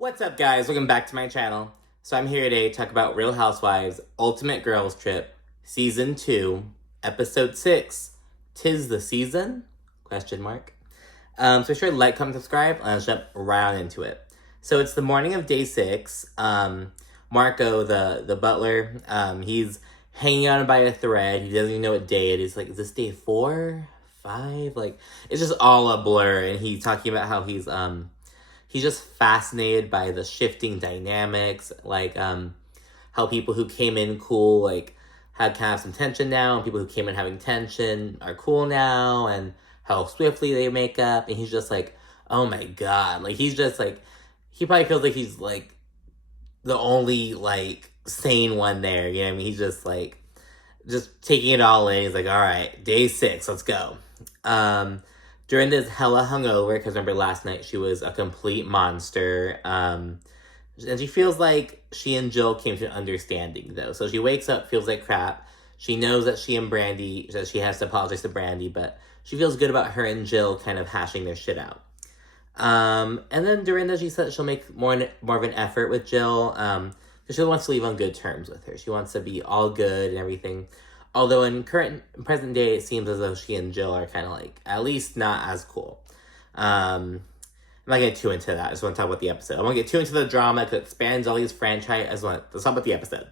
What's up, guys? Welcome back to my channel. So I'm here today to talk about Real Housewives Ultimate Girls Trip Season 2, Episode 6, 'Tis the Season? Question mark. So be sure to like, comment, subscribe, and I'll jump right on into it. So it's the morning of day 6. Marco, the butler, he's hanging on by a thread. He doesn't even know what day it is. Like, is this day 4, 5? Like, it's just all a blur. And he's talking about how he's just fascinated by the shifting dynamics, like how people who came in cool, like, had kind of some tension now, and people who came in having tension are cool now, and how swiftly they make up. And he's just like, oh my god, like, he's just like, he probably feels like he's like the only like sane one there, you know what I mean? He's just like, just taking it all in. He's like, all right, day 6, let's go. Dorinda's hella hungover, because remember last night she was a complete monster. And she feels like she and Jill came to an understanding, though. So she wakes up, feels like crap. She knows that she and Brandi, that she has to apologize to Brandi, but she feels good about her and Jill kind of hashing their shit out. And then Dorinda, she said she'll make more of an effort with Jill, because she wants to leave on good terms with her. She wants to be all good and everything. Although in present day, it seems as though she and Jill are kind of like, at least not as cool. I'm not getting too into that. I just want to talk about the episode. I won't get too into the drama because it spans all these franchises. I just want to talk about the episode.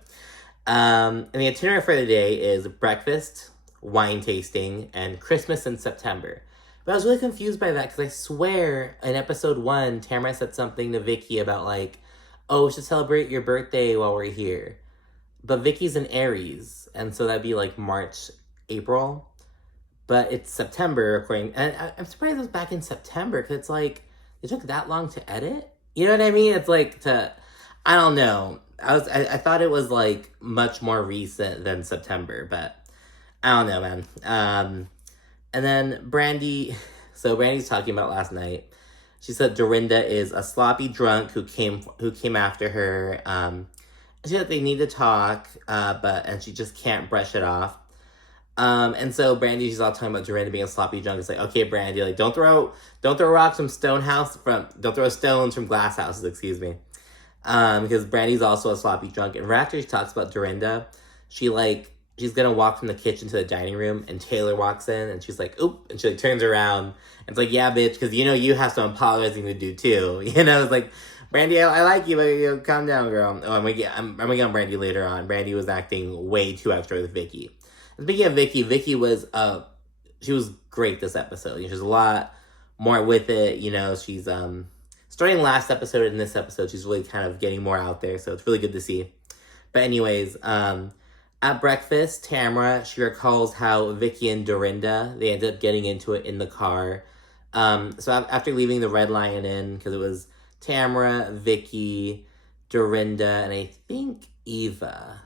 And the itinerary for the day is breakfast, wine tasting, and Christmas in September. But I was really confused by that because I swear in episode 1, Tamra said something to Vicki about like, oh, we should celebrate your birthday while we're here. But Vicki's an Aries, and so that'd be like March, April. But it's September, and I'm surprised it was back in September, because it's like, it took that long to edit? You know what I mean? It's like I don't know. I thought it was like much more recent than September, but I don't know, man. And then Brandi, so Brandi's talking about last night. She said Dorinda is a sloppy drunk who came after her. She said they need to talk, and she just can't brush it off. And so Brandi, she's all talking about Dorinda being a sloppy drunk. It's like, okay, Brandi, like, don't throw rocks from don't throw stones from glass houses, excuse me. Because Brandi's also a sloppy drunk. And right after she talks about Dorinda, she's gonna walk from the kitchen to the dining room, and Taylor walks in, and she's like, oop, and she like turns around, and it's like, yeah, bitch, because you know you have some apologizing to do too. You know, it's like, Brandi, I like you, but calm down, girl. Oh, I'm gonna get on Brandi later on. Brandi was acting way too extra with Vicki. And speaking of Vicki, Vicki was she was great this episode. You know, she's a lot more with it. You know, she's starting last episode and this episode, she's really kind of getting more out there. So it's really good to see. But anyways, at breakfast, Tamra, she recalls how Vicki and Dorinda, they ended up getting into it in the car. So after leaving the Red Lion Inn, because it was Tamra, Vicki, Dorinda, and I think Eva.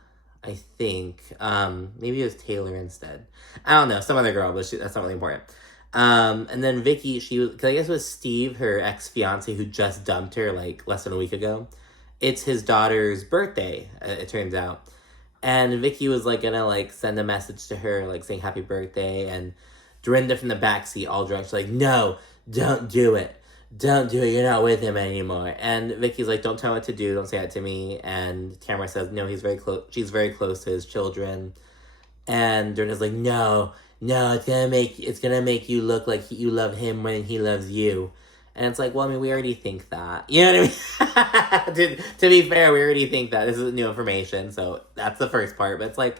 Maybe it was Taylor instead. I don't know, some other girl, but that's not really important. And then Vicki, because I guess it was Steve, her ex-fiance, who just dumped her like less than a week ago. It's his daughter's birthday, it turns out. And Vicki was like gonna like send a message to her, like saying happy birthday, and Dorinda from the backseat, all drunk, she's like, no, don't do it. Don't do it, you're not with him anymore. And Vicki's like, don't tell me what to do, don't say that to me. And Tamra says, no, she's very close to his children. And Dorinda's like, no, it's gonna make you look like you love him more than he loves you. And it's like, well, I mean, we already think that. You know what I mean? to be fair, we already think that. This is new information, so that's the first part. But it's like,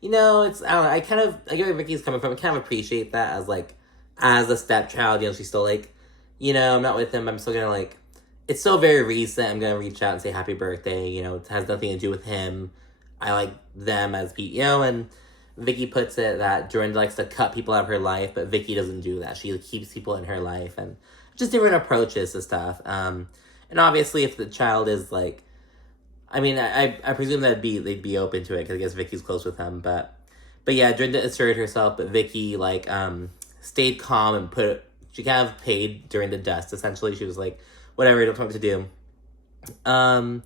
you know, I don't know, I get where Vicki's coming from. I kind of appreciate that as a stepchild, you know, she's still like, you know, I'm not with him, I'm still gonna like, it's still very recent, I'm gonna reach out and say happy birthday, you know, it has nothing to do with him. I like them as people, you know, and Vicki puts it that Dorinda likes to cut people out of her life, but Vicki doesn't do that. She keeps people in her life, and just different approaches to stuff. And obviously if the child is like, I mean, I presume they'd be open to it, because I guess Vicki's close with him, but yeah, Dorinda asserted herself, but Vicki, like, stayed calm and she kind of paid Dorinda dust, essentially. She was like, whatever, don't know what to do. And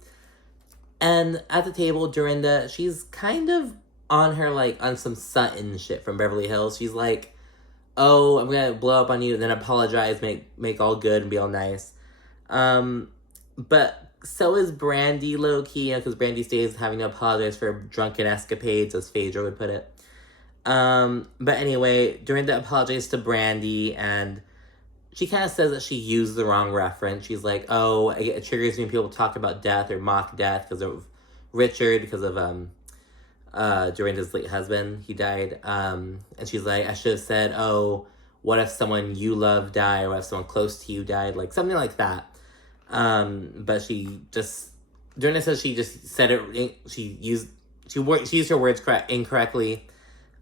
at the table, Dorinda, she's kind of on her, like, on some Sutton shit from Beverly Hills. She's like, oh, I'm gonna blow up on you, and then apologize, make all good and be all nice. But so is Brandi low-key, because Brandi stays having to apologize for drunken escapades, as Phaedra would put it. But anyway, Dorinda apologizes to Brandi, and she kind of says that she used the wrong reference. She's like, oh, it triggers me when people talk about death or mock death because of Richard, because of Dorinda's late husband. He died. And she's like, I should have said, oh, what if someone you love died, or what if someone close to you died? Like, something like that. But Dorinda says she just said it, she used her words incorrectly.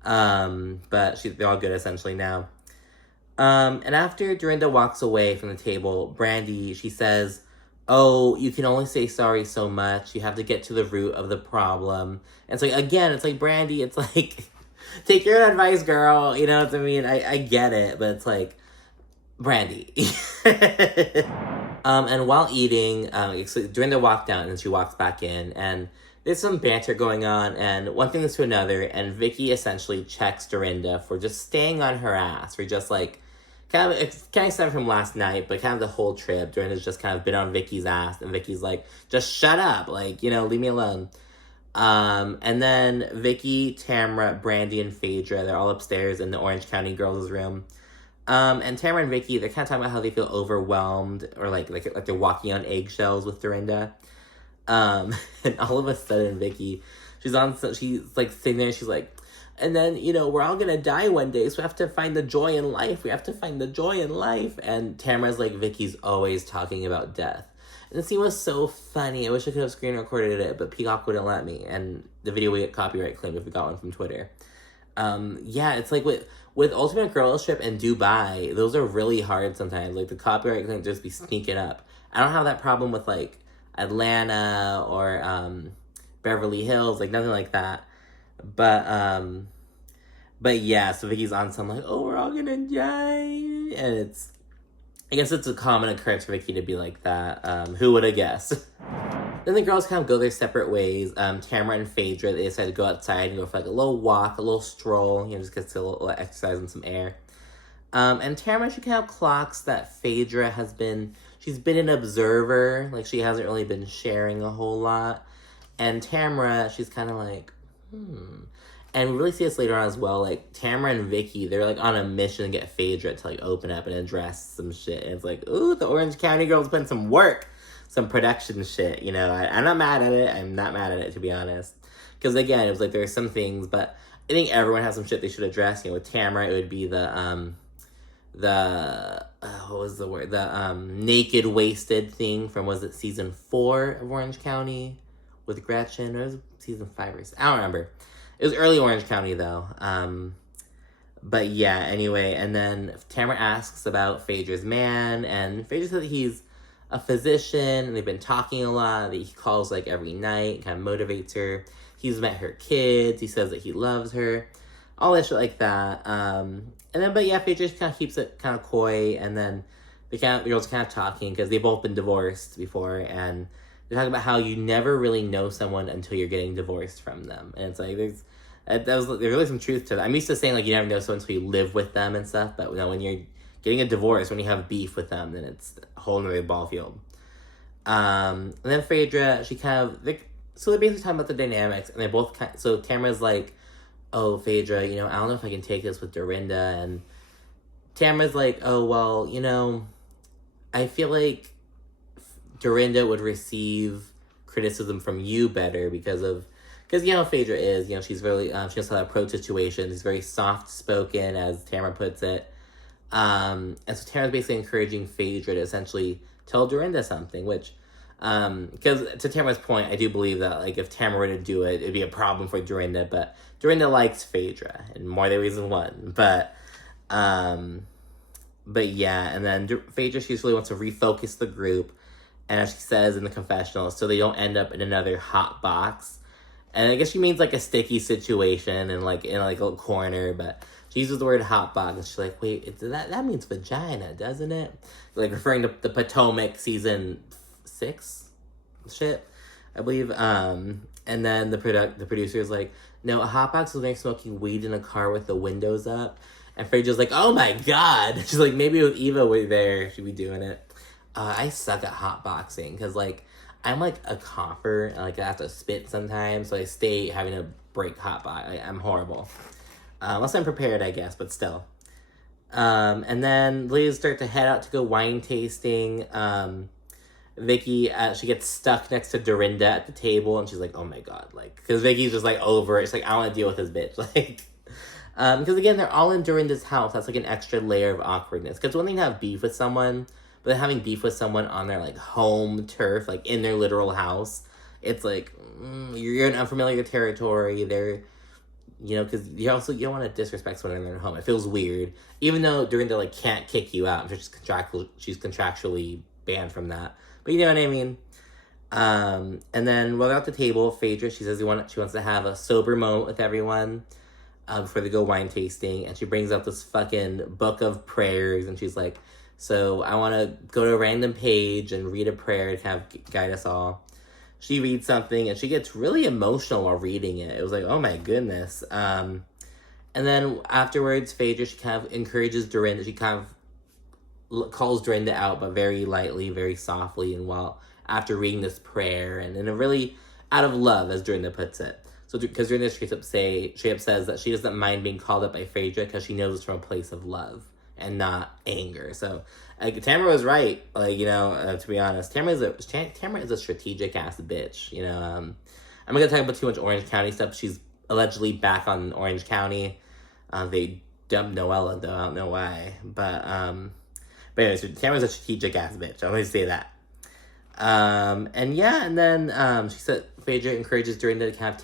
But they're all good essentially now. And after Dorinda walks away from the table, Brandi, she says, oh, you can only say sorry so much. You have to get to the root of the problem. And it's like, again, it's like, Brandi, it's like, take your own advice, girl. You know what I mean? I get it, but it's like, Brandi. And while eating, Dorinda walked out and she walks back in, and there's some banter going on, and one thing leads to another, and Vicki essentially checks Dorinda for just staying on her ass, for just like, kind of extended from last night, but kind of the whole trip, Dorinda's just kind of been on Vicki's ass, and Vicki's like, just shut up, like, you know, leave me alone. And then Vicki, Tamra, Brandi, and Phaedra, they're all upstairs in the Orange County girls' room. And Tamra and Vicki, they're kind of talking about how they feel overwhelmed, or like they're walking on eggshells with Dorinda. And all of a sudden, Vicki, she's like sitting there, she's like, and then, you know, we're all gonna die one day, so we have to find the joy in life. We have to find the joy in life. And Tamra's like, Vicki's always talking about death. And the scene was so funny. I wish I could have screen recorded it, but Peacock wouldn't let me. And the video would get copyright claimed if we got one from Twitter. Yeah, it's like with Ultimate Girls Trip and Dubai, those are really hard sometimes. Like, the copyright claim just be sneaking up. I don't have that problem with, like, Atlanta or Beverly Hills, like, nothing like that. But yeah, so Vicki's on some like, oh, we're all gonna die, and I guess it's a common occurrence for Vicki to be like that. Who would have guessed? Then the girls kind of go their separate ways. Tamra and Phaedra, they decide to go outside and go for like a little walk, a little stroll, you know, just get a little exercise and some air. And Tamra, she kind of clocks that Phaedra she's been an observer, like she hasn't really been sharing a whole lot. And Tamra, she's kind of like, And we really see this later on as well, like, Tamra and Vicki, they're, like, on a mission to get Phaedra to, like, open up and address some shit. And it's like, ooh, the Orange County girls putting some work, some production shit, you know. I'm not mad at it. I'm not mad at it, to be honest. Because, again, it was like, there are some things, but I think everyone has some shit they should address. You know, with Tamra, it would be what was the word? The naked, wasted thing from, was it season 4 of Orange County with Gretchen? Or was it season 5 or 6? I don't remember. It was early Orange County, though. But yeah, anyway. And then Tamra asks about Phaedra's man. And Phaedra said that he's a physician. And they've been talking a lot. That he calls, like, every night. Kind of motivates her. He's met her kids. He says that he loves her. All that shit like that. And then, but yeah, Phaedra just kind of keeps it kind of coy. And then the girls kind of talking. Because they've both been divorced before. And they're talking about how you never really know someone until you're getting divorced from them. And it's like, there's really some truth to that. I'm used to saying, like, you never know someone until you live with them and stuff. But, you know, when you're getting a divorce, when you have beef with them, then it's a whole nother ball field. And then Phaedra, she kind of, so they're basically talking about the dynamics. And they both so Tamra's like, oh, Phaedra, you know, I don't know if I can take this with Dorinda. And Tamra's like, oh, well, you know, I feel like Dorinda would receive criticism from you better because, you know, Phaedra is, you know, she's really, she knows how to approach situations. She's very soft-spoken, as Tamra puts it. And so Tamra's basically encouraging Phaedra to essentially tell Dorinda something, which, because to Tamra's point, I do believe that, like, if Tamra were to do it, it'd be a problem for Dorinda, but Dorinda likes Phaedra in more ways than one. But yeah, and then Phaedra, she just really wants to refocus the group. And as she says in the confessional, so they don't end up in another hot box. And I guess she means, like, a sticky situation and, like, in, like, a corner. But she uses the word hot box. And she's like, wait, that means vagina, doesn't it? Like, referring to the Potomac season 6 shit, I believe. And then the producer's like, no, a hot box is when they're smoking weed in a car with the windows up. And Phaedra's like, oh, my God. She's like, maybe if Eva were there, she'd be doing it. I suck at hotboxing because, like, I'm like a cougher, and like I have to spit sometimes, so I stay having to break hot pot. I'm horrible. Unless I'm prepared, I guess, but still. And then ladies start to head out to go wine tasting. Vicki, she gets stuck next to Dorinda at the table, and she's like, oh my god, like, because Vicki's just like over it. She's like, I don't want to deal with this bitch, like, because again, they're all in Dorinda's house. That's like an extra layer of awkwardness, because one thing to have beef with someone, but having beef with someone on their like home turf, like in their literal house, it's like, you're in unfamiliar territory. They're, you know, because you don't want to disrespect someone in their home. It feels weird, even though Dorinda like can't kick you out. She's contractually banned from that. But you know what I mean? And then while they're at the table, Phaedra, she says she wants to have a sober moment with everyone before they go wine tasting. And she brings out this fucking book of prayers. And she's like, so I want to go to a random page and read a prayer to kind of guide us all. She reads something and she gets really emotional while reading it. It was like, oh my goodness. And then afterwards, Phaedra, she kind of encourages Dorinda. She kind of calls Dorinda out, but very lightly, very softly, and while after reading this prayer, and in a really out of love, as Dorinda puts it. So, because Dorinda straight up says that she doesn't mind being called up by Phaedra because she knows it's from a place of love and not anger. So, Tamra was right. Like, you know, to be honest, Tamra is a strategic ass bitch. You know, I'm not gonna talk about too much Orange County stuff. She's allegedly back on Orange County. They dumped Noella though. I don't know why, but anyways, Tamra's a strategic ass bitch. I always say that. And then she said Phaedra encourages Dorinda to kind of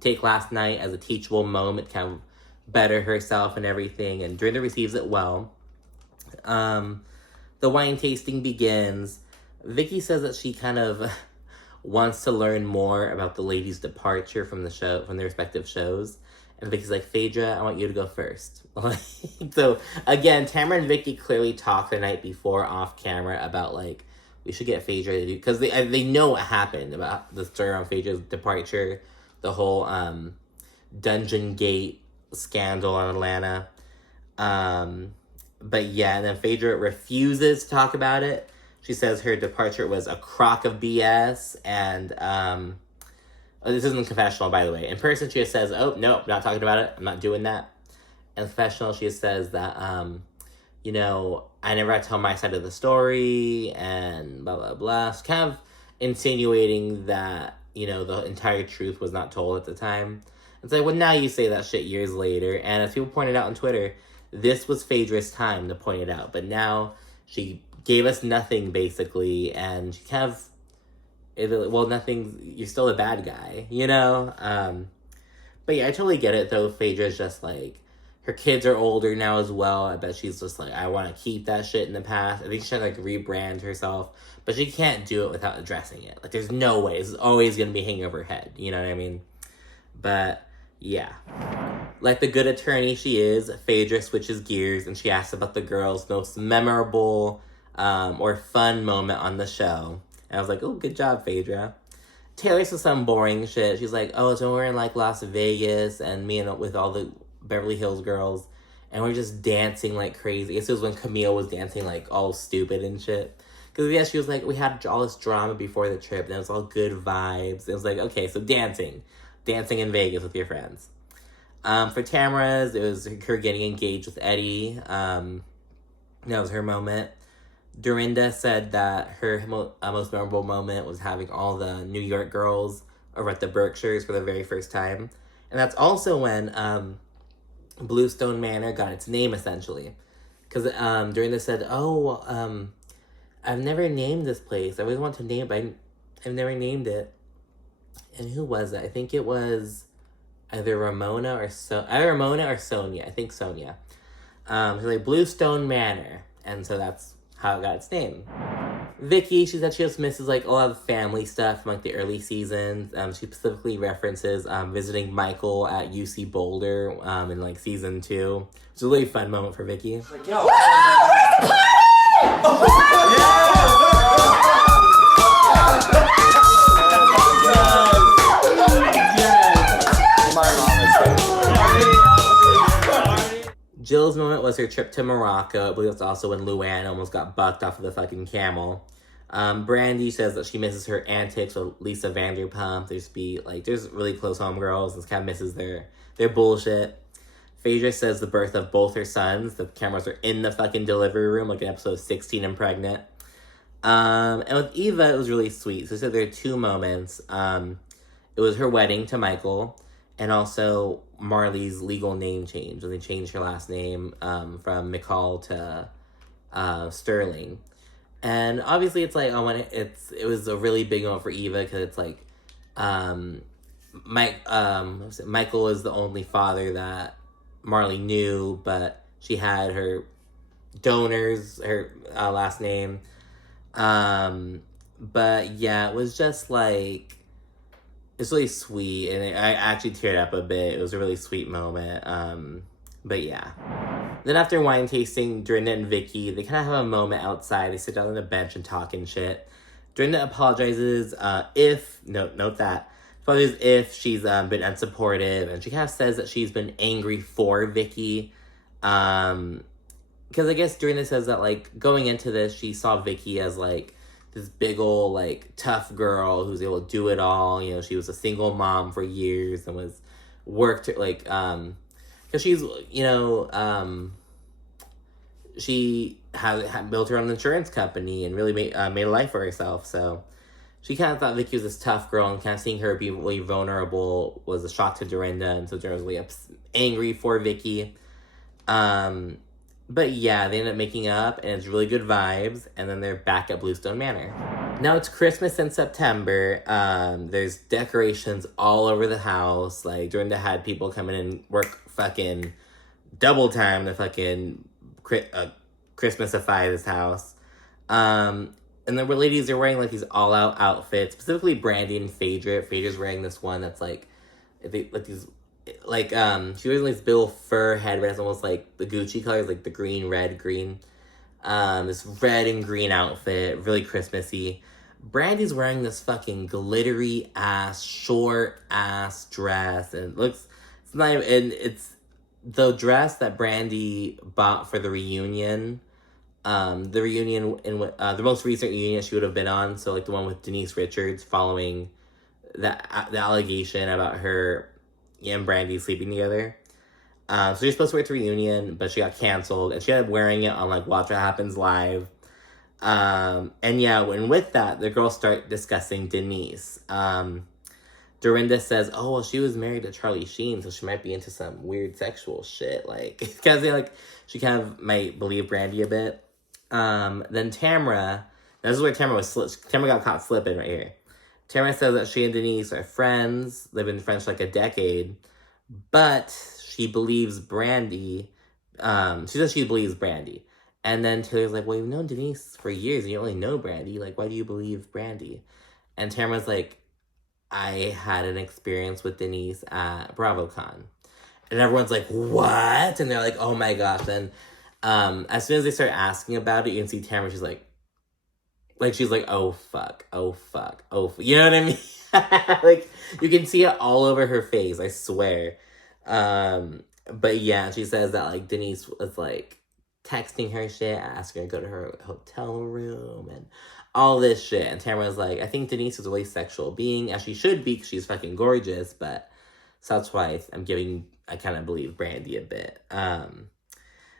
take last night as a teachable moment, kind of better herself and everything. And Dorinda receives it well. The wine tasting begins. Vicki says that she kind of wants to learn more about the ladies' departure from their respective shows. And Vicki's like, Phaedra, I want you to go first. So, again, Tamra and Vicki clearly talked the night before off camera about, like, we should get Phaedra to do... Because they know what happened about the story around Phaedra's departure. The whole Dungeon Gate scandal in Atlanta. But yeah, and then Phaedra refuses to talk about it. She says her departure was a crock of BS, and... this isn't confessional, by the way. In person, she just says, oh, no, not talking about it. I'm not doing that. In confessional, she says that, you know, I never had to tell my side of the story, and blah, blah, blah. It's kind of insinuating that, you know, the entire truth was not told at the time. It's like, well, now you say that shit years later. And as people pointed out on Twitter, this was Phaedra's time to point it out. But now she gave us nothing, basically, and she kind of... nothing, you're still a bad guy, you know? But yeah, I totally get it, though. Phaedra's just, like, her kids are older now as well. I bet she's just like, I want to keep that shit in the past. I think she's trying to, like, rebrand herself. But she can't do it without addressing it. Like, there's no way. It's always going to be hanging over her head. You know what I mean? But, yeah. Like the good attorney she is, Phaedra switches gears and she asks about the girl's most memorable or fun moment on the show. And I was like, oh, good job, Phaedra. Taylor says some boring shit. She's like, oh, so we're in, like, Las Vegas, and me and with all the Beverly Hills girls, and we're just dancing like crazy. This was when Camille was dancing, like, all stupid and shit. Because, yeah, she was like, we had all this drama before the trip, and it was all good vibes. It was like, okay, so dancing in Vegas with your friends. For Tamra's, it was her getting engaged with Eddie. That was her moment. Dorinda said that her most memorable moment was having all the New York girls over at the Berkshires for the very first time. And that's also when Bluestone Manor got its name, essentially. Because Dorinda said, I've never named this place. I always want to name it, but I've never named it. And who was it? I think it was either Ramona or Sonia. I think Sonia. She's like, Bluestone Manor. And so that's how it got its name. Vicki, she said she just misses, like, a lot of family stuff from, like, the early seasons. She specifically references visiting Michael at UC Boulder in, like, season 2. It's a really fun moment for Vicki. Like, yo, Jill's moment was her trip to Morocco. I believe that's also when Luann almost got bucked off of the fucking camel. Brandi says that she misses her antics with Lisa Vanderpump. There's really close homegirls and kind of misses their bullshit. Phaedra says the birth of both her sons, the cameras are in the fucking delivery room, like in episode 16 and pregnant. And with Eva, it was really sweet. So she said there are two moments. It was her wedding to Michael, and also Marley's legal name change. When they changed her last name from McCall to Sterling. And obviously it's like, it was a really big moment for Eva, because it's like, Michael is the only father that Marley knew, but she had her donors, her last name. But yeah, it was just like, it's really sweet, and I actually teared up a bit. It was a really sweet moment. But yeah. Then after wine tasting, Dorinda and Vicki, they kind of have a moment outside. They sit down on the bench and talk and shit. Dorinda apologizes apologizes if she's been unsupportive, and she kind of says that she's been angry for Vicki. Because I guess Dorinda says that, like, going into this, she saw Vicki as, like, this big old, like, tough girl who's able to do it all. You know, she was a single mom for years and was worked, like, because she's, you know, she had built her own insurance company and really made a life for herself. So she kind of thought Vicki was this tough girl, and kind of seeing her be really vulnerable was a shock to Dorinda. And so Dorinda was really angry for Vicki. But yeah, they end up making up, and it's really good vibes, and then they're back at Bluestone Manor. Now it's Christmas in September. There's decorations all over the house. Like, Dorinda had people come in and work fucking double time to fucking Christmasify this house. And the ladies are wearing, like, these all-out outfits, specifically Brandi and Phaedra. Phaedra's wearing this one that's, like, she wears, like, this big old fur headband. It's almost like the Gucci colors, like the green, red, green. This red and green outfit, really Christmassy. Brandi's wearing this fucking glittery ass, short ass dress, and it's the dress that Brandi bought for the reunion. The most recent reunion she would have been on, so, like, the one with Denis Richards following the allegation about her and Brandi sleeping together. So she was supposed to wear it to reunion, but she got canceled, and she ended up wearing it on, like, Watch What Happens Live. And yeah, and with that, the girls start discussing Denise. Dorinda says, oh, well, she was married to Charlie Sheen, so she might be into some weird sexual shit. Like, because she kind of might believe Brandi a bit. Then Tamra, this is where Tamra got caught slipping right here. Tamra says that she and Denise are friends. They've been friends for like a decade. But she believes Brandi. She says she believes Brandi. And then Taylor's like, well, you've known Denise for years and you only know Brandi. Like, why do you believe Brandi? And Tamra's like, I had an experience with Denise at BravoCon. And everyone's like, what? And they're like, oh my gosh. And as soon as they start asking about it, you can see Tamra, she's like, oh fuck, oh fuck, you know what I mean? Like, you can see it all over her face, I swear. But yeah, she says that, like, Denise was, like, texting her shit, asking her to go to her hotel room, and all this shit. And Tamra was like, I think Denise is a really sexual being, as she should be, because she's fucking gorgeous, but so that's why I kind of believe Brandi a bit.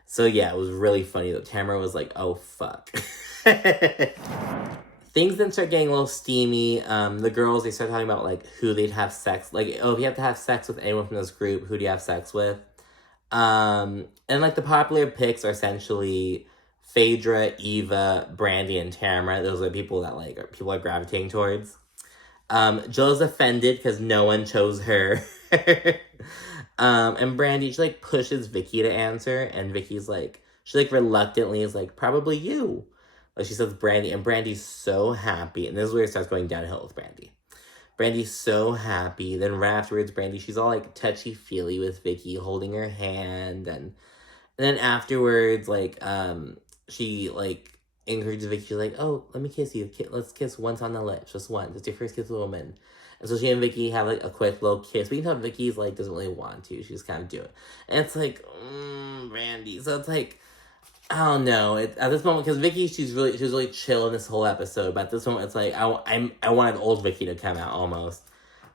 So yeah, it was really funny that Tamra was like, oh fuck. Things then start getting a little steamy. The girls, they start talking about, like, who they'd have sex. Like, oh, if you have to have sex with anyone from this group, who do you have sex with? And, like, the popular picks are essentially Phaedra, Eva, Brandi, and Tamra. Those are the people that, like, people are gravitating towards. Jill's offended because no one chose her. And Brandi, she, like, pushes Vicki to answer, and Vicki's like, she, like, reluctantly is like, probably you. Like, she says Brandi, and Brandi's so happy, and this is where it starts going downhill with Brandi. Brandi's so happy. Then right afterwards, Brandi, she's all, like, touchy-feely with Vicki, holding her hand, and then afterwards, like, she, like, encourages Vicki, she's like, oh, let me kiss you. Let's kiss once on the lips, just once. It's your first kiss with a woman. And so she and Vicki have, like, a quick little kiss. We can tell Vicki's, like, doesn't really want to. She just kind of do it. And it's like, Brandi. So it's like, I don't know. At this moment, because Vicki, she was really chill in this whole episode. But at this moment, it's like I wanted old Vicki to come out almost.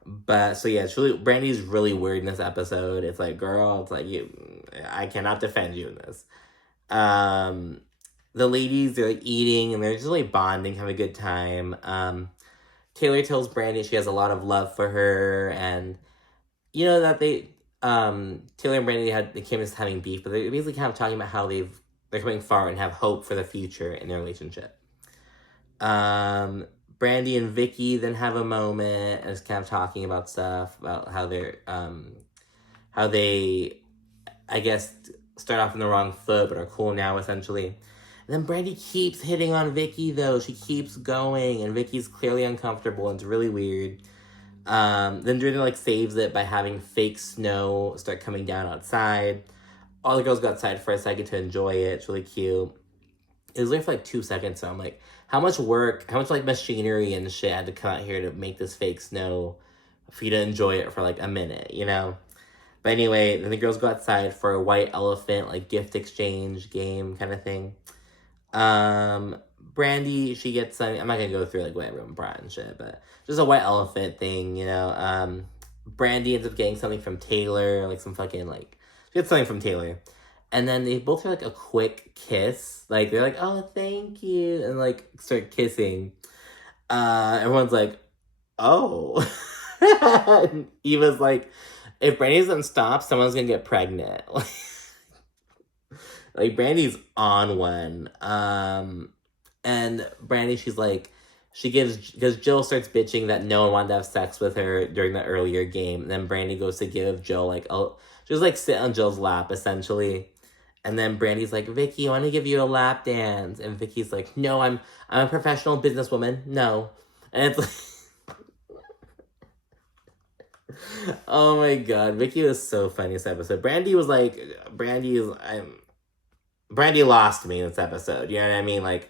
But so yeah, it's really Brandi's really weird in this episode. It's like, girl, it's like I cannot defend you in this. The ladies, they're like eating and they're just like bonding, having a good time. Taylor tells Brandi she has a lot of love for her, and you know that Taylor and Brandi they came as having beef, but they're basically kind of talking about how they're coming far and have hope for the future in their relationship. Brandi and Vicki then have a moment and is kind of talking about stuff about how how they, I guess, start off on the wrong foot but are cool now essentially. And then Brandi keeps hitting on Vicki though. She keeps going and Vicki's clearly uncomfortable and it's really weird. Then Dorinda like saves it by having fake snow start coming down outside. All the girls go outside for a second to enjoy it. It's really cute. It was there for like 2 seconds, so I'm like, how much work, how much like machinery and shit had to come out here to make this fake snow for you to enjoy it for like a minute, you know? But anyway, then the girls go outside for a white elephant like gift exchange game kind of thing. Brandi, she gets some, I'm not gonna go through like what everyone brought and shit, but just a white elephant thing, you know? Brandi ends up getting something from Taylor, like some fucking like, she gets something from Taylor. And then they both are like a quick kiss. Like, they're like, oh, thank you. And like, start kissing. Everyone's like, oh. And Eva's like, if Brandi doesn't stop, someone's gonna get pregnant. Like, Brandi's on one. And Brandi, she's like, because Jill starts bitching that no one wanted to have sex with her during the earlier game. And then Brandi goes to give Jill like, just like sit on Jill's lap, essentially. And then Brandi's like, Vicki, I want to give you a lap dance. And Vicki's like, no, I'm a professional businesswoman. No. And it's like, oh my god. Vicki was so funny this episode. Brandi was like, Brandi lost me in this episode. You know what I mean? Like,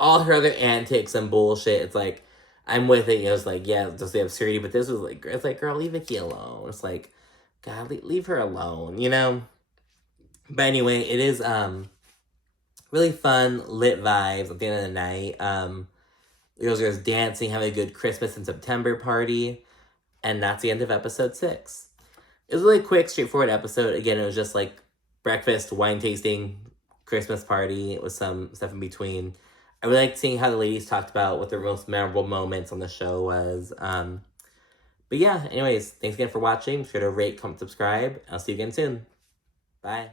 all her other antics and bullshit, it's like, I'm with it. You know, it's like, yeah, just the absurdity. But this was like, it's like, girl, leave Vicki alone. It's like, God, leave her alone, you know? But anyway, it is really fun, lit vibes at the end of the night. The girls are dancing, having a good Christmas in September party. And that's the end of episode 6. It was a really quick, straightforward episode. Again, it was just like breakfast, wine tasting, Christmas party with some stuff in between. I really liked seeing how the ladies talked about what their most memorable moments on the show was. But yeah, anyways, thanks again for watching. Be sure to rate, comment, subscribe. I'll see you again soon. Bye.